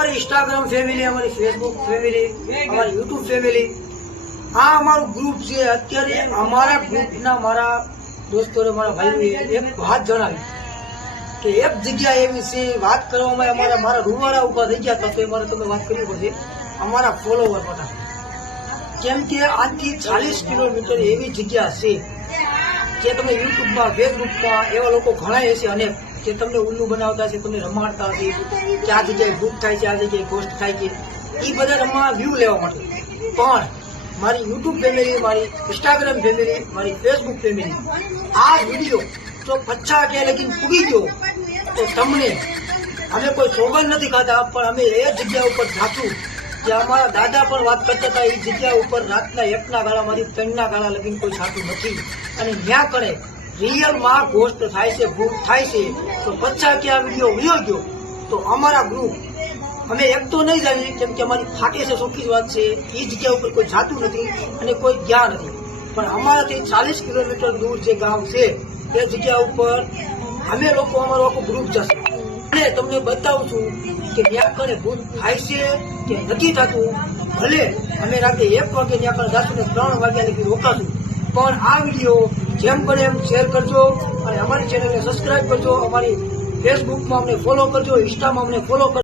અમારી Instagram family, અમારી Facebook family, અમારી યુટ્યુબ ફેમિલી, આ અમારું ગ્રુપ છે. અત્યારે અમારા ગ્રુપના મારા દોસ્તોને, મારા ભાઈઓએ એક વાત જણાવી કે એક જગ્યા એવી છે, વાત કરવામાં મારા રૂવાડા ઉભા થઈ ગયા હતા, તો એ મારે તમે વાત કરવી પડશે અમારા ફોલોવર બધા. કેમ કે આજથી 40 કિલોમીટર એવી જગ્યા છે જે તમે યુટ્યુબમાં, ફેસબુકમાં એવા લોકો ઘણા હશે અને જે તમને ઉલ્લુ બનાવતા છે, તમને રમાડતા હશે કે આ જગ્યાએ ભૂત થાય છે, આ જગ્યાએ ગોસ્ટ થાય છે, એ બધા રમવા વ્યૂ લેવા માટે. પણ મારી યુટ્યુબ ફેમિલી, મારી ઇન્સ્ટાગ્રામ ફેમિલી, મારી ફેસબુક ફેમિલી, આ વિડીયો જો 50 કે લગીન પૂરી ગયો તો તમને, અમે કોઈ સોગંદ નથી ખાતા, પણ અમે એ જગ્યા ઉપર જાશું જે અમારા દાદા પણ વાત કરતા હતા. એ જગ્યા ઉપર રાતના 1ના ગાળામાંથી 3ના ગાળા લગીન કોઈ જાતું નથી. અને ત્યાં કરે રિયલમાં ગોસ્ટ થાય છે, ભૂત થાય છે. તો 50 કે આ વિડીયો વયો ગયો તો અમારા ગ્રુપ, અમે એક તો નહીં જાણીએ, કેમ કે અમારી ફાટે છે, ચોખ્ખી જ વાત છે. એ જગ્યા ઉપર કોઈ જાતું નથી અને કોઈ ગયા નથી. પણ અમારાથી 40 કિલોમીટર દૂર જે ગામ છે એ જગ્યા ઉપર અમે લોકો, અમારો આખો ગ્રુપ જશે અને તમને બતાવું છું કે ત્યાં કને ભૂત થાય છે કે નથી થતું. ભલે અમે રાતે 1 વાગે ત્યાં કને જશું ને 3 વાગ્યા લગી રોકાશું, પણ આ વિડીયો જેમ બને એમ શેર કરજો અને અમારી ચેનલને સબસ્ક્રાઇબ કરજો. અમારી ફેસબુકમાં અમને ફોલો કરજો, ઇન્સ્ટામાં અમને ફોલો કરજો.